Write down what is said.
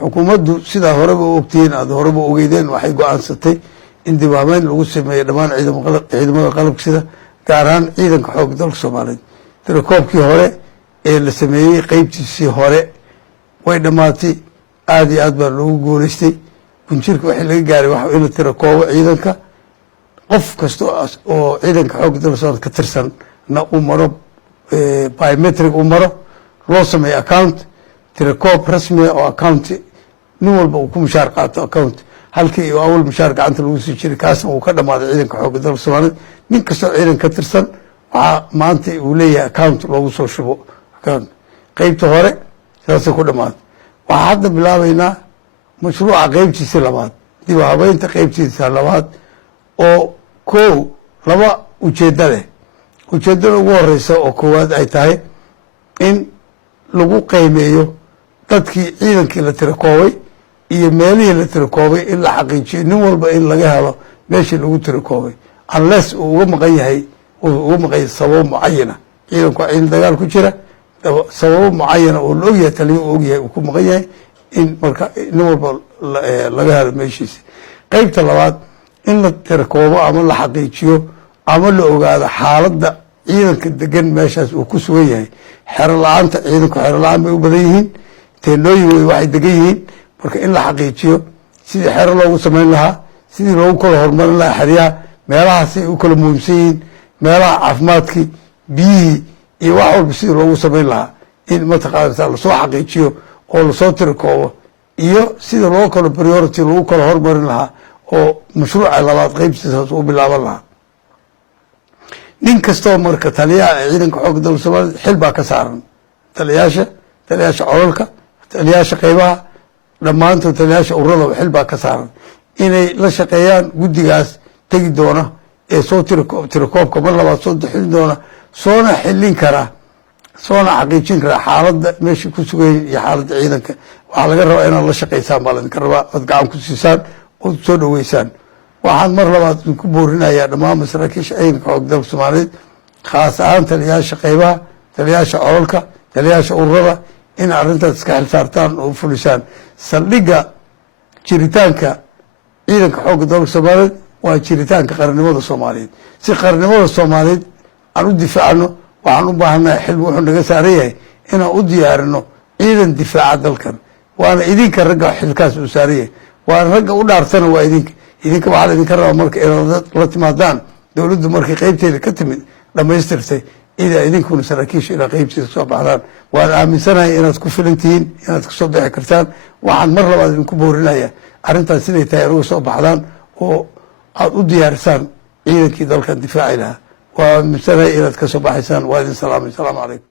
xukuumaddu sida horeba u ogtihiin aad horeba ogeydeen waxay go'aansatay in dib u habeyn lagu sameeyo dhammaan ciidamada qalabka sida gaar ahaan ciidanka xoogga dalka Soomaaliyeed. tirakoobkii hore ee la sameeyey qaybtiisii hore way dhammaatay, aad iyo aad baa loogu guulaystay. bunjirka wixii laga gaaray waxa in la tirakoobo ciidanka, qof kasta oo ciidanka xoogga dalka Soomaaliyeed ka tirsan na uu maro biometric uu maro, loo sameeyo account tirakoob rasmi oo account nin walba uu ku mushaar qaato account halkii uu awal mushaar gacanta lagu sii jiray kaasna uu ka dhamaaday ciidanka xoogga dalka Soomaaliyeed. nin kastoo ciidan ka tirsan waxaa maanta uu leeyahay account loogu soo shubo account. qaybta hore saasay ku dhamaaday. waxaa hadda bilaabaynaa mashruuca qaybtiisa labaad, dib u habeynta qaybtiisa labaad oo laba ujeeddo leh. ujeeddada ugu horeysa oo koowaad ay tahay in lagu qiimeeyo dadkii ciidankii la tirakoobay iyo meelihii la tirakoobay in la xaqiijiyo nin walba in laga helo meeshii lagu tirakoobay, unless uu uga maqan yahay sababo mucayana. ciidanku waa ciidan dagaal ku jira, sababo mucayana oo la ogyahay taliyo uu ogyahay uu ku maqan yahay in marka nin walba laga helo meeshiisa. qaybta labaad in la tirakoobo ama la xaqiijiyo ama la ogaado xaaladda ciidanka degan meeshaas uu ku sugan yahay. xero la-aanta ciidanku xero la-aan bay u badan yihiin, teendhooyin wey waxay degan yihiin. marka in la xaqiijiyo sidii xero loogu samayn lahaa, sidii loogu kala horumarin lahaa xeryaha, meelahaasay u kala muhiimsan yihiin, meelaha caafimaadkii, biyihii iyo wax walba sidii loogu samayn lahaa in mataqaanata lasoo xaqiijiyo oo lasoo tirakoobo, iyo sida loo kala priority lagu kala horumarin lahaa oo mashruuca labaad qaybtiisaas u bilaaban lahaa. nin kastoo marka taliyaha ciidanka xoogga dalka Soomaaliyeed xil baa ka saaran, taliyaasha colalka, taliyaasha qaybaha, dhammaantood taliyaasha ururada xil baa ka saaran inay la shaqeeyaan guddigaas tegi doona ee soo tirakoobka mar labaad soo xilin doona, soona xilin kara, soona xaqiijin kara xaaladda meesha ku sugayn iyo xaaladda ciidanka. waxaa laga rabaa inaad la shaqaysaan baa laydinka rabaa, ood gacan ku siisaan ood soo dhaweysaan. waxaan mar labaad idinku boorinayaa dhammaan masaakiisha ciidanka xoogga dalka Soomaaliyeed, khaas ahaan taliyaasha qaybaha, taliyaasha colalka, taliyaasha ururada in arrintaas iska xil saartaan oo fulisaan. saldhigga jiritaanka ciidanka xoogga dalka Soomaaliyeed waa jiritaanka qarannimada Soomaaliyeed. si qarannimada Soomaaliyeed aan u difaacno waxaan u baahanahay xilmi wuxuu naga saaran yahay inaan u diyaarino ciidan difaaca dalkan. waana idinka ragga xilkaas uu saaran yahay, waana ragga u dhaartana waa idinka waxaa laydinka rabaa marka inaad la timaadaan. dowladdu markay qaybteeda ka timid dhammaystirtay ida idinkuna saraakiisha ilaa qaybteeda soo baxdaan. waan aaminsanahay inaad ku filan tihiin, inaad kasoo bixi kartaan. waxaan mar labaad idinku boorinaya arrintaas siday tahay anuga soo baxdaan oo aad u diyaarisaan ciidankii dalkan difaaci lahaa. waa aaminsanahay inaad kasoo baxaysaan. waa idin salaamay. asalaamu calaykum.